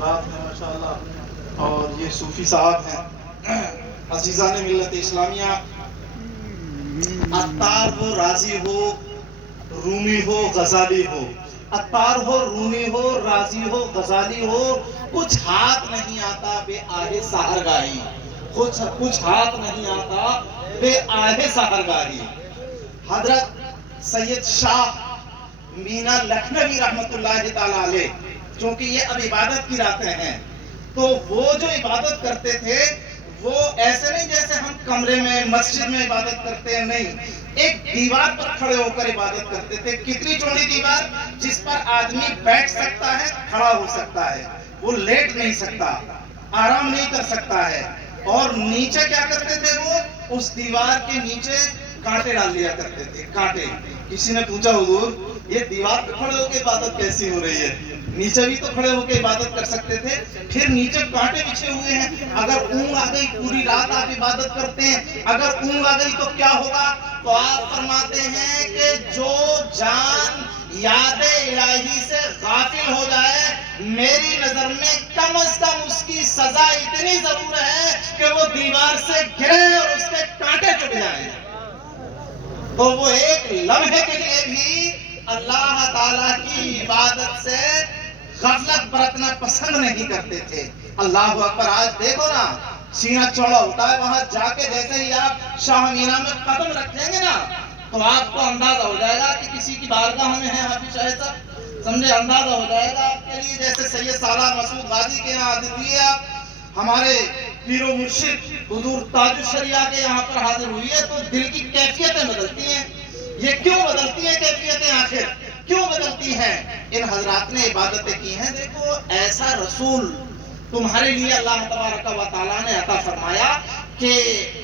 حضرات ہیں ماشاءاللہ، اور یہ صوفی صاحب ہیں عزیزان ملت اسلامیہ. عطار ہو، رازی ہو، رومی ہو، غزالی ہو، عطار ہو، رومی ہو، رازی ہو، غزالی ہو، کچھ ہاتھ نہیں آتا بے آہ سحرگاہی. کچھ ہاتھ نہیں آتا بے آہ سحرگاہی. حضرت سید شاہ مینا لکھنوی رحمت اللہ تعالیٰ علیہ، چونکہ یہ اب عبادت کی راتیں ہیں، تو وہ جو عبادت کرتے تھے وہ ایسے نہیں جیسے ہم کمرے میں مسجد میں عبادت کرتے ہیں، نہیں، ایک دیوار پر کھڑے ہو کر عبادت کرتے تھے. کتنی چوڑی دیوار؟ جس پر آدمی بیٹھ سکتا ہے، کھڑا ہو سکتا ہے، وہ لیٹ نہیں سکتا، آرام نہیں کر سکتا ہے. اور نیچے کیا کرتے تھے وہ؟ اس دیوار کے نیچے کانٹے ڈال دیا کرتے تھے، کانٹے. کسی نے پوچھا حضور یہ دیوار پہ کھڑے ہو کے عبادت کیسی ہو رہی ہے؟ نیچے بھی تو کھڑے ہو کے عبادت کر سکتے تھے. پھر نیچے کانٹے بچھے ہوئے ہیں، اگر اونگ آ گئی پوری رات آپ عبادت کرتے ہیں، اگر اونگ آ گئی تو کیا ہوگا؟ تو آپ فرماتے ہیں کہ جو جان یاد الہی سے غافل ہو جائے، میری نظر میں کم از کم اس کی سزا اتنی ضرور ہے کہ وہ دیوار سے گرے اور اس کے کانٹے چبھ جائیں. تو وہ ایک لمحے کے لیے بھی اللہ تعالیٰ کی عبادت سے غفلت برتنا پسند نہیں کرتے تھے. اللہ اکبر. آج دیکھو نا، سینہ چوڑا ہوتا ہے، وہاں جا کے جیسے ہی آپ شاہ مینا میں قدم رکھیں گے نا تو آپ کو اندازہ ہو جائے گا کہ کسی کی بارگاہ میں ہے حافظ شاہ صاحب. سمجھے؟ اندازہ ہو جائے گا آپ کے لیے. جیسے سید سالار مسعود غازی کے یہاں حاضر ہوئی ہے آپ، ہمارے پیر و مرشد حضور تاج الشریعہ کے یہاں پر حاضر ہوئی ہے، تو دل کی کیفیتیں بدلتی ہیں. یہ کیوں بدلتی ہیں کیفیتیں؟ آخر کیوں بدلتی ہیں؟ ان حضرات نے عبادتیں کی ہیں. دیکھو، ایسا رسول تمہارے لیے اللہ تبارک و تعالیٰ نے عطا فرمایا کہ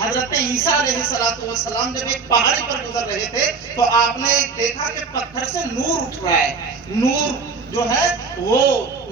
حضرت عیسیٰ علیہ السلام جب ایک پہاڑی پر گزر رہے تھے تو آپ نے دیکھا کہ پتھر سے نور اٹھ رہا ہے. نور جو ہے وہ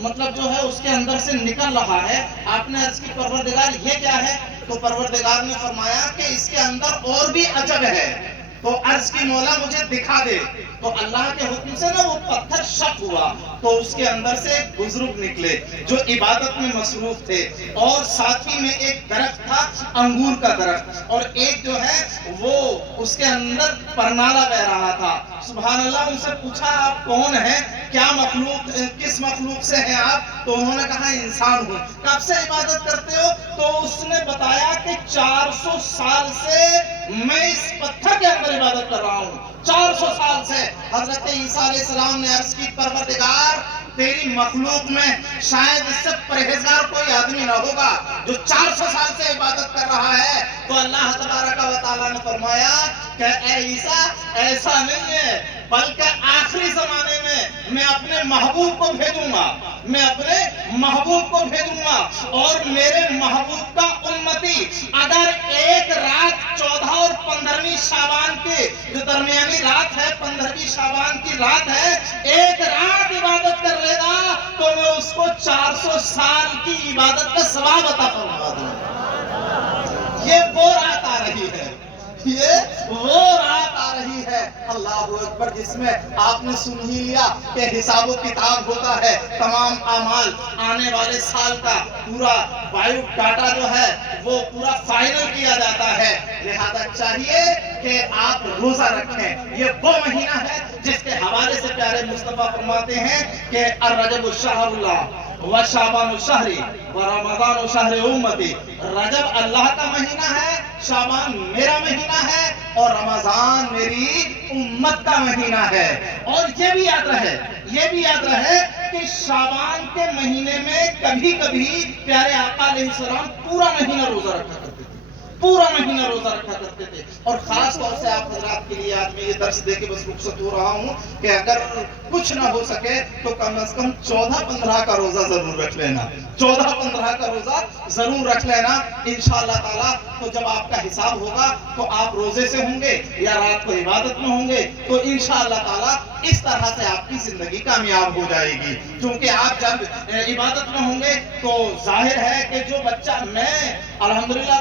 مطلب جو ہے اس کے اندر سے نکل رہا ہے. آپ نے عرض کی پروردگار یہ کیا ہے؟ تو پروردگار نے فرمایا کہ اس کے اندر اور بھی عجب ہے. تو عرض کی مولا مجھے دکھا دے. تو اللہ کے حکم سے نا وہ پتھر شق ہوا تو اس کے اندر سے ایک بزرگ نکلے جو عبادت میں مصروف تھے، اور ساتھی میں ایک درخت تھا، انگور کا درخت، اور ایک جو ہے وہ اس کے اندر پرنالا بہ رہا تھا. سبحان اللہ. ان سے پوچھا آپ کون ہیں؟ کیا مخلوق، کس مخلوق سے ہیں آپ؟ تو انہوں نے کہا انسان ہوں. کب سے عبادت کرتے ہو؟ تو اس نے بتایا کہ 400 سال سے میں اس پتھر کے اندر عبادت کر رہا ہوں. 400 سال سے. حضرت عیسیٰ علیہ السلام نے عرض کی پروردگار تیری مخلوق میں شاید اس سے پرہیزگار کوئی آدمی نہ ہوگا جو 400 سال سے عبادت کر رہا ہے. تو اللہ تبارک و تعالیٰ نے فرمایا کہ اے عیسیٰ ایسا نہیں ہے، بلکہ آخری زمانے میں اپنے محبوب کو بھیجوں گا، میں اپنے محبوب کو بھیجوں گا، اور میرے محبوب کا امتی اگر ایک رات 14 اور 15ویں شعبان کی جو درمیانی رات ہے، 15ویں شعبان کی رات ہے، ایک رات عبادت کر لے گا تو میں اس کو 400 سال کی عبادت کا ثواب عطا فرما دوں. یہ وہ رات آ رہی ہے، یہ وہ رات آ رہی ہے. اللہ اکبر. جس میں آپ نے سن ہی لیا کہ حساب و کتاب ہوتا ہے، تمام اعمال آنے والے سال کا پورا بایو ڈاٹا جو ہے وہ پورا فائنل کیا جاتا ہے. لہذا چاہیے کہ آپ روزہ رکھیں. یہ وہ مہینہ ہے جس کے حوالے سے پیارے مصطفیٰ فرماتے ہیں کہ الرجب شہر اللہ وشعبان شہری ورمضان شہر امتی. رجب اللہ کا مہینہ ہے، شعبان میرا مہینہ ہے، اور رمضان میری امت کا مہینہ ہے. اور یہ بھی یاد رہے کہ شعبان کے مہینے میں کبھی کبھی پیارے آقا علیہ السلام پورا مہینہ روزہ رکھا کرتے تھے، پورا مہینہ روزہ رکھا کرتے تھے. اور خاص طور سے آپ حضرات کے لیے آج میں یہ درس دے کے بس رخصت ہو رہا ہوں کہ اگر کچھ نہ ہو سکے تو کم از کم 14-15 کا روزہ ضرور رکھ لینا، 14-15 کا روزہ ضرور رکھ لینا انشاءاللہ تعالیٰ. تو جب آپ کا حساب ہوگا تو آپ روزے سے ہوں گے یا رات کو عبادت میں ہوں گے تو انشاءاللہ تعالیٰ اس طرح سے آپ کی زندگی کامیاب ہو جائے گی. کیونکہ آپ جب عبادت میں ہوں گے تو ظاہر ہے کہ جو بچہ، میں الحمدللہ